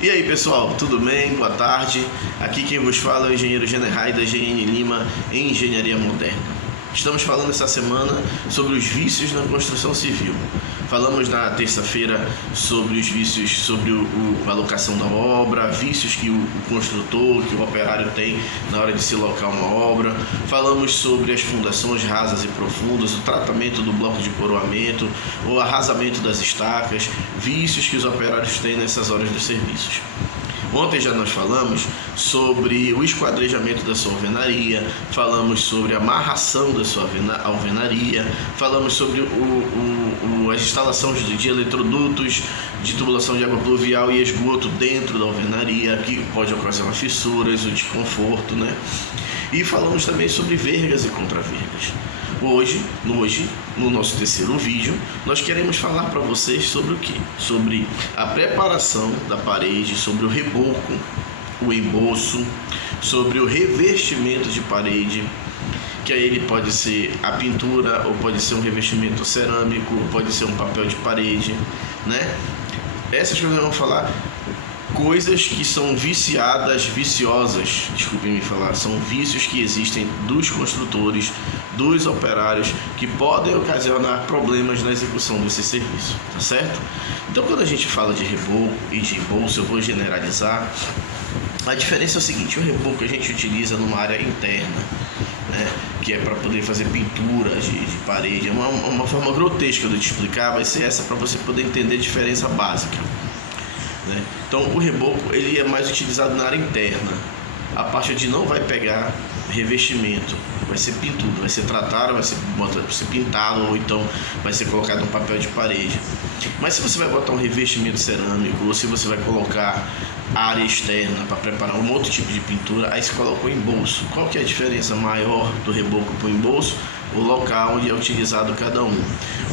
E aí pessoal, tudo bem? Boa tarde. Aqui quem vos fala é o engenheiro Generai da GN Lima em Engenharia Moderna. Estamos falando essa semana sobre os vícios na construção civil. Falamos na terça-feira sobre os vícios sobre a alocação da obra, vícios que o construtor, que o operário tem na hora de se alocar uma obra. Falamos sobre as fundações rasas e profundas, o tratamento do bloco de coroamento, o arrasamento das estacas, vícios que os operários têm nessas horas dos serviços. Ontem já nós falamos sobre o esquadrejamento da sua alvenaria, falamos sobre a amarração da sua alvenaria, falamos sobre as instalações de eletrodutos, de tubulação de água pluvial e esgoto dentro da alvenaria, que pode ocasionar fissuras, o desconforto, né? E falamos também sobre vergas e contravergas. Hoje, no nosso terceiro vídeo, nós queremos falar para vocês sobre o quê? Sobre a preparação da parede, sobre o reboco, o embolso, sobre o revestimento de parede, que aí ele pode ser a pintura, ou pode ser um revestimento cerâmico, ou pode ser um papel de parede, né? Essas coisas nós vamos falar. Coisas que são viciosas, desculpem me falar, são vícios que existem dos construtores, dos operários, que podem ocasionar problemas na execução desse serviço, tá certo? Então, quando a gente fala de reboco e de embolso, eu vou generalizar. A diferença é o seguinte: o reboco a gente utiliza numa área interna, né, que é para poder fazer pintura de parede. Uma forma grotesca de te explicar vai ser essa, para você poder entender a diferença básica. Então o reboco ele é mais utilizado na área interna. A parte onde não vai pegar revestimento, vai ser pintura, vai ser tratado, vai ser pintado, ou então vai ser colocado um papel de parede. Mas se você vai botar um revestimento cerâmico, ou se você vai colocar área externa para preparar um outro tipo de pintura, aí você coloca o embolso. Qual que é a diferença maior do reboco para o embolso? O local onde é utilizado cada um.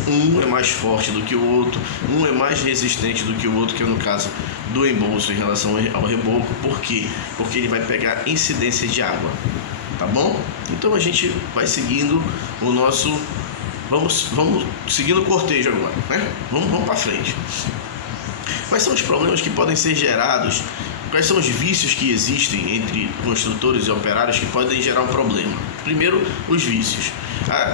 Um é mais forte do que o outro, um é mais resistente do que o outro, que é no caso do embolso em relação ao reboco. Por quê? Porque ele vai pegar incidência de água, tá bom? Então a gente vai seguindo o nosso... Vamos seguindo o cortejo agora, né? Vamos para frente. Quais são os problemas que podem ser gerados? Quais são os vícios que existem entre construtores e operários que podem gerar um problema? Primeiro, os vícios.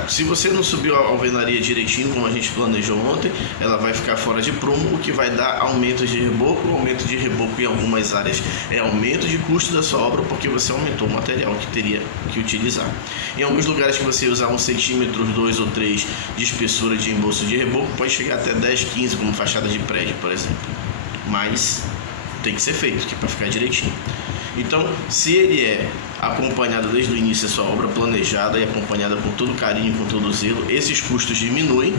Se você não subiu a alvenaria direitinho, como a gente planejou ontem, ela vai ficar fora de prumo, o que vai dar aumento de reboco. O aumento de reboco em algumas áreas é aumento de custo da sua obra, porque você aumentou o material que teria que utilizar. Em alguns lugares que você usar 1 centímetro, 2 ou 3 de espessura de embolso de reboco, pode chegar até 10, 15, como fachada de prédio, por exemplo. Mas tem que ser feito, que é para ficar direitinho. Então, se ele é acompanhado desde o início da sua obra, planejada e acompanhada com todo carinho, com todo zelo, esses custos diminuem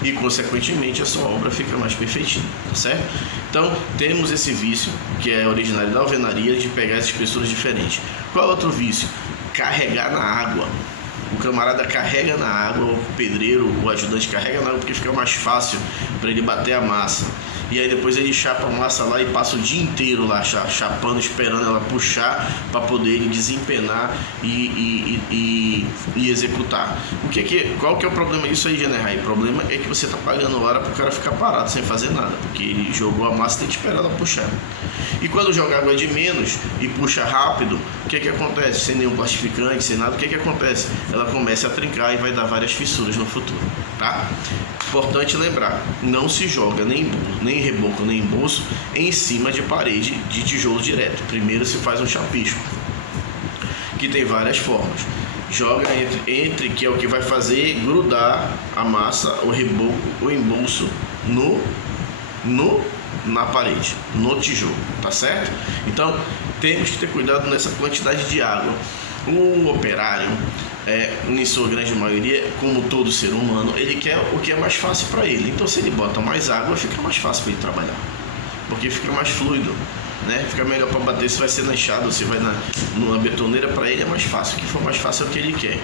e, consequentemente, a sua obra fica mais perfeitinha, tá certo? Então, temos esse vício, que é originário da alvenaria, de pegar as espessuras diferentes. Qual é outro vício? Carregar na água. O camarada carrega na água, o pedreiro, o ajudante carrega na água porque fica mais fácil para ele bater a massa. E aí depois ele chapa a massa lá e passa o dia inteiro lá chapando, esperando ela puxar para poder ele desempenar e executar. Qual que é o problema disso aí, Generai? O problema é que você está pagando hora para o cara ficar parado sem fazer nada, porque ele jogou a massa e tem que esperar ela puxar. E quando joga água de menos e puxa rápido, o que acontece? Sem nenhum plastificante, sem nada, o que acontece? Ela começa a trincar e vai dar várias fissuras no futuro, tá? Importante lembrar, não se joga nem reboco nem embolso em cima de parede de tijolo direto. Primeiro se faz um chapisco, que tem várias formas. Joga entre que é o que vai fazer grudar a massa, o reboco, o embolso na parede, no tijolo, tá certo? Então temos que ter cuidado nessa quantidade de água. O operário, em sua grande maioria, como todo ser humano, ele quer o que é mais fácil para ele. Então, se ele bota mais água, fica mais fácil para ele trabalhar, porque fica mais fluido, né? Fica melhor para bater. Se vai ser na enxada ou se vai numa betoneira, para ele é mais fácil. O que for mais fácil é o que ele quer.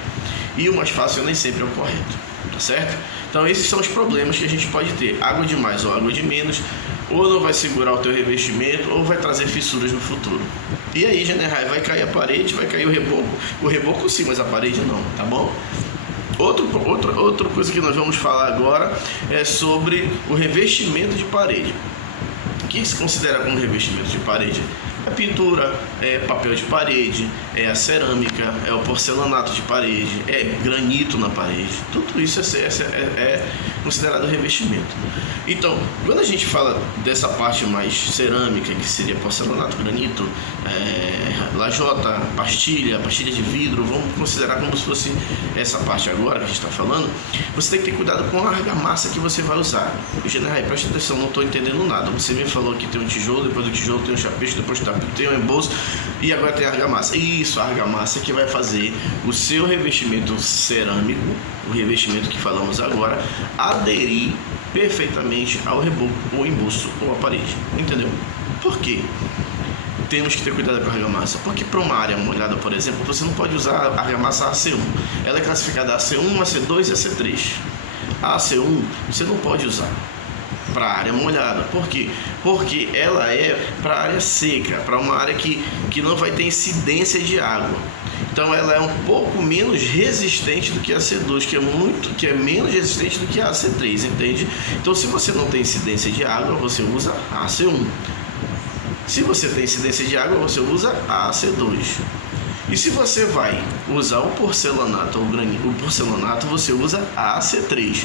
E o mais fácil nem sempre é o correto, tá certo? Então, esses são os problemas que a gente pode ter: água de mais ou água de menos, ou não vai segurar o teu revestimento, ou vai trazer fissuras no futuro. E aí, Generai, vai cair a parede, vai cair o reboco sim, mas a parede não, tá bom? Outra coisa que nós vamos falar agora é sobre o revestimento de parede. que se considera como revestimento de parede? É pintura, é papel de parede, é a cerâmica, é o porcelanato de parede, é granito na parede. Tudo isso é considerado revestimento. Então, quando a gente fala dessa parte mais cerâmica, que seria porcelanato, granito, lajota, pastilha de vidro, vamos considerar como se fosse essa parte agora que a gente está falando. Você tem que ter cuidado com a argamassa que você vai usar. General, preste atenção, não estou entendendo nada. Você me falou que tem um tijolo, depois do tijolo tem um chapeiro, depois tem um embolso e agora tem a argamassa. Isso, a argamassa que vai fazer o seu revestimento cerâmico, o revestimento que falamos agora, aderir perfeitamente ao reboco, ou embolso, ou à parede. Entendeu? Por quê? Temos que ter cuidado com a argamassa, porque para uma área molhada, por exemplo, você não pode usar a argamassa AC1. Ela é classificada AC1, AC2 e AC3. A AC1 você não pode usar para a área molhada. Por quê? Porque ela é para a área seca, para uma área que não vai ter incidência de água. Então ela é um pouco menos resistente do que a C2, que é menos resistente do que a C3, entende? Então se você não tem incidência de água, você usa a C1. Se você tem incidência de água, você usa a C2. E se você vai usar o porcelanato ou o porcelanato, você usa a C3.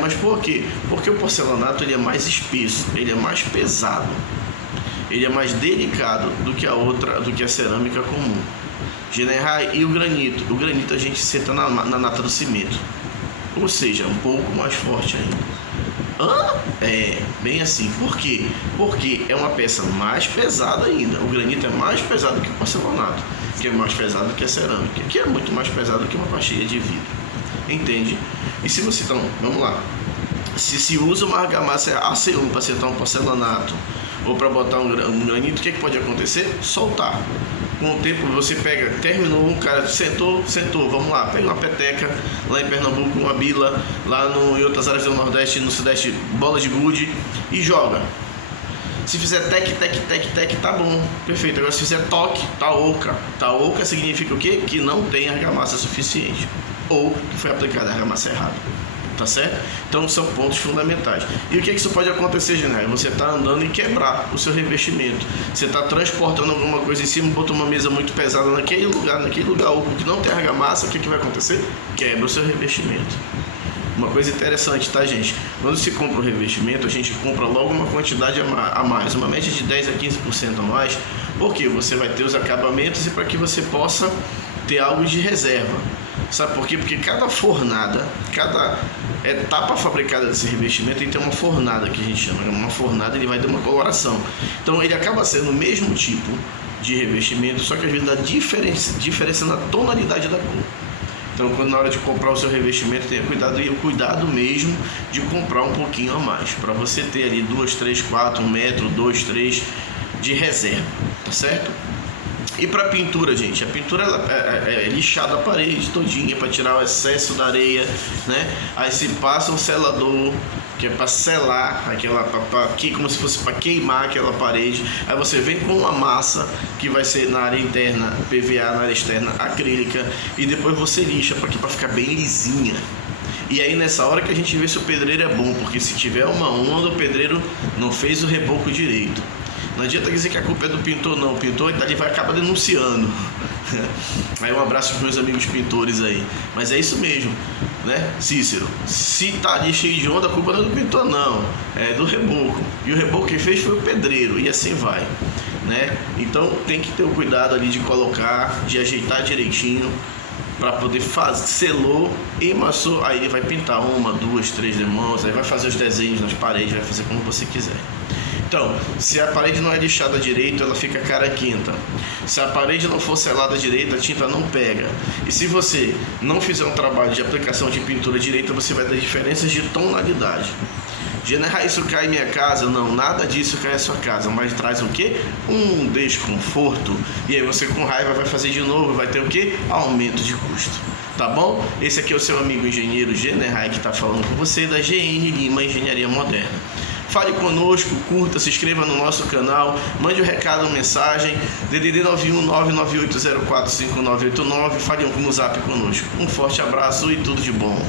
Mas por quê? Porque o porcelanato ele é mais espesso, ele é mais pesado, ele é mais delicado do que a cerâmica comum. E o granito? O granito a gente senta na nata do cimento, ou seja, um pouco mais forte ainda. É, bem assim. Por quê? Porque é uma peça mais pesada ainda. O granito é mais pesado que o porcelanato, que é mais pesado que a cerâmica, que é muito mais pesado que uma pastilha de vidro. Entende? E se você, então, vamos lá. Se usa uma argamassa AC1 para sentar um porcelanato ou para botar um granito, o que pode acontecer? Soltar. Com o tempo você pega, terminou, um cara sentou, vamos lá, pega uma peteca, lá em Pernambuco, uma bila, lá em outras áreas do Nordeste, no Sudeste, bola de gude e joga. Se fizer tec, tá bom, perfeito. Agora se fizer toque, tá oca. Tá oca significa o quê? Que não tem argamassa suficiente, ou que foi aplicada a argamassa errada. Tá certo? Então são pontos fundamentais. E o que isso pode acontecer, General? Você está andando e quebrar o seu revestimento. Você está transportando alguma coisa em cima, botou uma mesa muito pesada naquele lugar oco que não tem argamassa, o que vai acontecer? Quebra o seu revestimento. Uma coisa interessante, tá, gente? Quando se compra o revestimento, a gente compra logo uma quantidade a mais, uma média de 10 a 15% a mais, porque você vai ter os acabamentos e para que você possa ter algo de reserva. Sabe por quê? Porque cada fornada, cada etapa fabricada desse revestimento tem que ter uma fornada, que a gente chama. Uma fornada, ele vai ter uma coloração. Então ele acaba sendo o mesmo tipo de revestimento, só que às vezes dá diferença na tonalidade da cor. Então quando na hora de comprar o seu revestimento, tenha cuidado, e o cuidado mesmo de comprar um pouquinho a mais, para você ter ali 2, 3, 4, 1 metro, 2, 3 de reserva, tá certo? E para pintura, gente, a pintura é lixada a parede todinha para tirar o excesso da areia, né? Aí se passa um selador, que é para selar como se fosse para queimar aquela parede. Aí você vem com uma massa que vai ser na área interna PVA, na área externa acrílica, e depois você lixa para ficar bem lisinha. E aí nessa hora que a gente vê se o pedreiro é bom, porque se tiver uma onda, o pedreiro não fez o reboco direito. Não adianta dizer que a culpa é do pintor, não. O pintor ele vai acabar denunciando. Aí um abraço para os meus amigos pintores aí. Mas é isso mesmo, né, Cícero? Se tá ali cheio de onda, a culpa não é do pintor, não. É do reboco. E o reboco que fez foi o pedreiro. E assim vai, né? Então tem que ter o cuidado ali de colocar, de ajeitar direitinho, para poder fazer, selou, emassou, aí ele vai pintar 1, 2, 3 demãos, aí vai fazer os desenhos nas paredes, vai fazer como você quiser. Então, se a parede não é lixada direito, ela fica caraquenta. Se a parede não for selada direito, a tinta não pega. E se você não fizer um trabalho de aplicação de pintura direita, você vai ter diferenças de tonalidade. General, isso cai em minha casa? Não, nada disso cai em sua casa, mas traz o quê? Um desconforto. E aí você com raiva vai fazer de novo, vai ter o quê? Aumento de custo. Tá bom? Esse aqui é o seu amigo engenheiro General que está falando com você da GN Lima Engenharia Moderna. Fale conosco, curta, se inscreva no nosso canal, mande um recado, uma mensagem, DDD 91998045989, fale no zap conosco. Um forte abraço e tudo de bom.